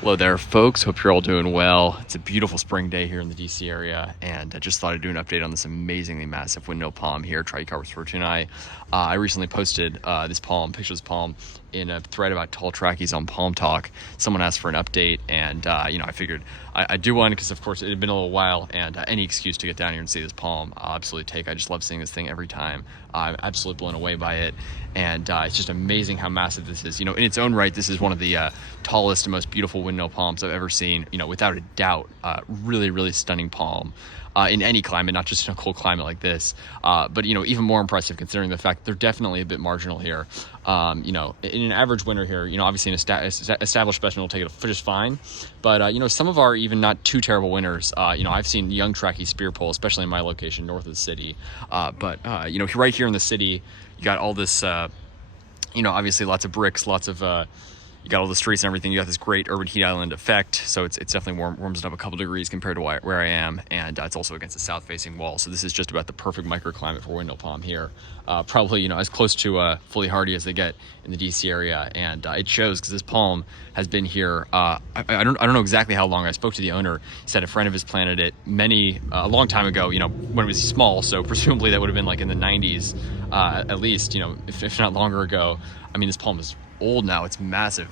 Hello there, folks. Hope you're all doing well. It's a beautiful spring day here in the DC area, and I just thought I'd do an update on this amazingly massive windmill palm here, Trachycarpus fortunei. I recently posted this palm, pictures of this palm, in a thread about tall trackies on Palm Talk. Someone asked for an update, and I figured I'd do one because, of course, it had been a little while, and any excuse to get down here and see this palm, I'll absolutely take. I just love seeing this thing every time. I'm absolutely blown away by it, and it's just amazing how massive this is. In its own right, this is one of the tallest and most beautiful windmill palms I've ever seen. Without a doubt, really, really stunning palm. In any climate, not just in a cold climate like this. But even more impressive considering the fact they're definitely a bit marginal here. In an average winter here, obviously an established specimen will take it just fine. But, some of our even not too terrible winters, I've seen young trachy spear pole, especially in my location north of the city. But right here in the city, you got all this, obviously lots of bricks, lots of, you got all the streets and everything. You got this great urban heat island effect, so it's definitely warms it up a couple degrees compared to where I am, and it's also against a south-facing wall. So this is just about the perfect microclimate for windmill palm here. Probably as close to fully hardy as they get in the DC area, and it shows because this palm has been here. I don't know exactly how long. I spoke to the owner. He said a friend of his planted it a long time ago. When it was small, so presumably that would have been like in the 90s, at least. If not longer ago. I mean, this palm is old now. It's massive,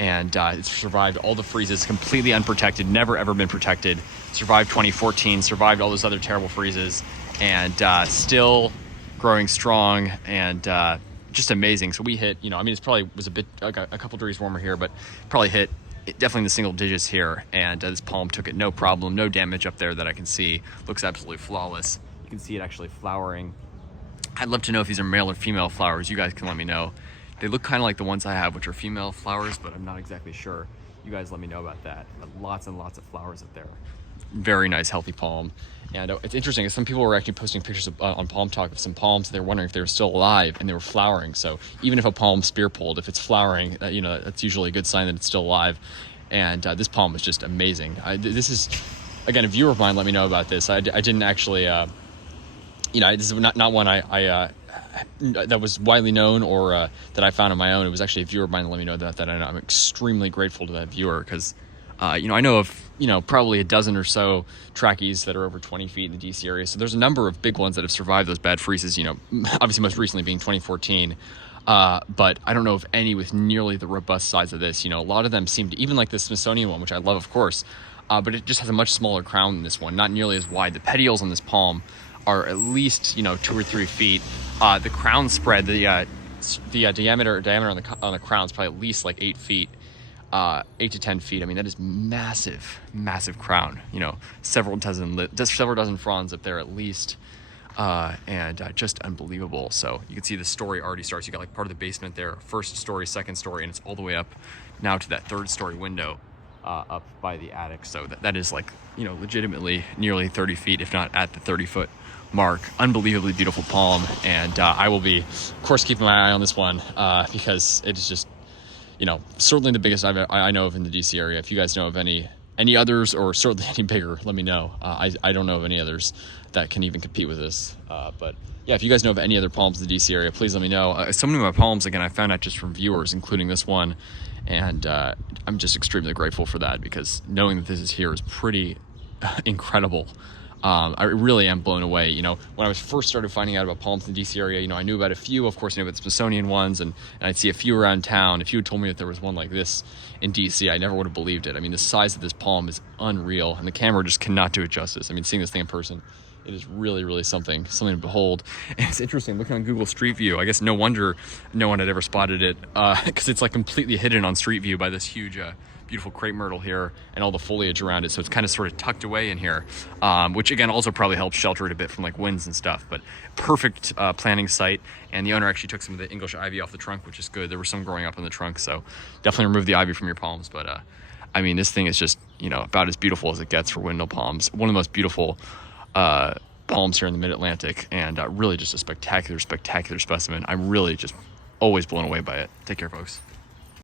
and it's survived all the freezes completely unprotected, never ever been protected. Survived 2014, survived all those other terrible freezes, and still growing strong, and just amazing. So we hit, it's probably was a bit like a couple degrees warmer here, but probably hit definitely in the single digits here, and this palm took it no problem, no damage up there that I can see. Looks absolutely flawless. You can see it actually flowering. I'd love to know if these are male or female flowers. You guys can let me know. They look kind of like the ones I have, which are female flowers, but I'm not exactly sure. You guys let me know about that. But lots and lots of flowers up there. Very nice, healthy palm. And it's interesting, some people were actually posting pictures on Palm Talk of some palms. They were wondering if they were still alive, and they were flowering. So even if a palm spear pulled, if it's flowering, that's usually a good sign that it's still alive. And this palm is just amazing. This is, again, a viewer of mine let me know about this. I didn't actually, this is not one that was widely known or that I found on my own. It was actually a viewer of mine that let me know that, and I'm extremely grateful to that viewer because, I know of, probably a dozen or so trackies that are over 20 feet in the DC area. So there's a number of big ones that have survived those bad freezes, obviously most recently being 2014. But I don't know of any with nearly the robust size of this. A lot of them seem to, even like the Smithsonian one, which I love, of course, but it just has a much smaller crown than this one, not nearly as wide. The petioles on this palm are at least 2 or 3 feet. The crown spread, the diameter on the crown is probably at least like 8 feet, 8 to 10 feet. I mean, that is massive crown. Several dozen fronds up there at least, and just unbelievable. So you can see the story already starts. You got like part of the basement there, first story, second story, and it's all the way up now to that third story window up by the attic. So that is like legitimately nearly 30 feet, if not at the 30-foot mark. Unbelievably beautiful palm, and I will be, of course, keeping my eye on this one because it is just, certainly the biggest I know of in the DC area. If you guys know of any others, or certainly any bigger, let me know. I don't know of any others that can even compete with this. But yeah, if you guys know of any other palms in the DC area, please let me know. So many of my palms, again, I found out just from viewers, including this one, and I'm just extremely grateful for that because knowing that this is here is pretty incredible. I really am blown away. When I was first started finding out about palms in the DC area, I knew about a few. Of course, I knew about the Smithsonian ones, and I'd see a few around town. If you had told me that there was one like this in DC, I never would have believed it. I mean, the size of this palm is unreal, and the camera just cannot do it justice. I mean, seeing this thing in person, it is really, really something to behold. And it's interesting, looking on Google Street View, I guess no wonder no one had ever spotted it, because it's like completely hidden on Street View by this huge beautiful crepe myrtle here and all the foliage around it, so it's kind of sort of tucked away in here, which again also probably helps shelter it a bit from like winds and stuff. But perfect planting site, and the owner actually took some of the English ivy off the trunk, which is good. There was some growing up in the trunk, so definitely remove the ivy from your palms. But I mean, this thing is just about as beautiful as it gets for windmill palms. One of the most beautiful palms here in the mid-Atlantic, and really just a spectacular specimen. I'm really just always blown away by it. Take care, folks.